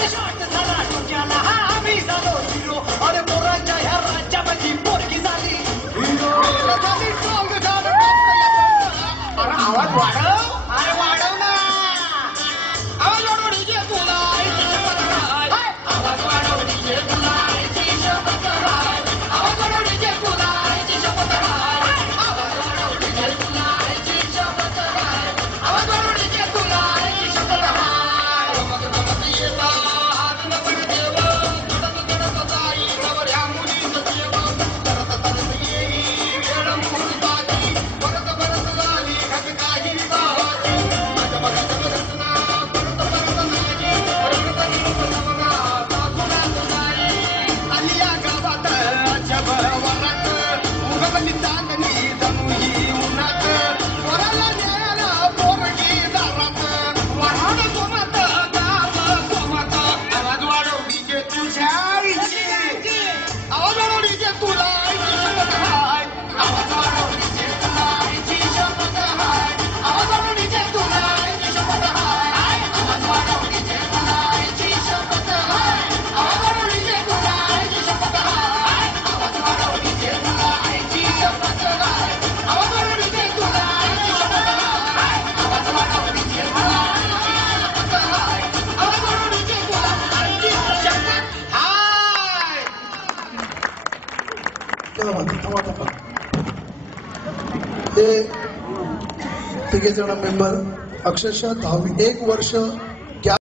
अरे शॉट झाला डोक्याला हा आम्ही झालो हिरो अरे पोरांच्या ह्या राज्यामध्ये पोरगी झाली हिरो झाली सॉंग झालं अरे आवाज वाढव अरे वाढव ना आवाज वाढव डीजे तुला आवाज वाढव डीजे तुला शपथ आहे आवाज वाढव डीजे तुला शपथ आहे आवाज वाढव डीजे तुला शपथ आहे आवाज वाढव डीजे तुला शपथ आहे मग मग येता हात न पण देव कडक कडक जाई ह्या मुलीचं देव करत करत येई वेळ मुहूर्ताची परत परत झाली घट काही साची माझ्या मगाच्या रचना परत परत नाही परत परत नवरा सासूलाच नाही आली या गावात जबर वरात उगवली चांदणी जणू ही उन्हात वराला न्यायला पोरगी दारात वराड सोमत गाव सोमत आवाज वाढव डीजे तुझ्या आईची आवाज वाढव डीजे तुला आईची शपथ हाय आवाज वाढव डीजे तुला आईची शपथ हाय आवाज वाढव डीजे तुला आईची शपथ हाय आवाज वाढव डीजे तुला आईची शपथ हाय आवाज वाढव डीजे तुला आईची शपथ हाय आवाज वाढव डीजे तुला आईची शपथ हाय आवाज वाढव डीजे तुला आईची शपथ हाय आवाज वाढव डीजे तुला आईची शपथ हाय आवाज वाढव डीजे तुला आईची शपथ हाय क्या बात आहे, थांबा थांबा. हे तिघे जण मेंबर अक्षरशः 1 वर्ष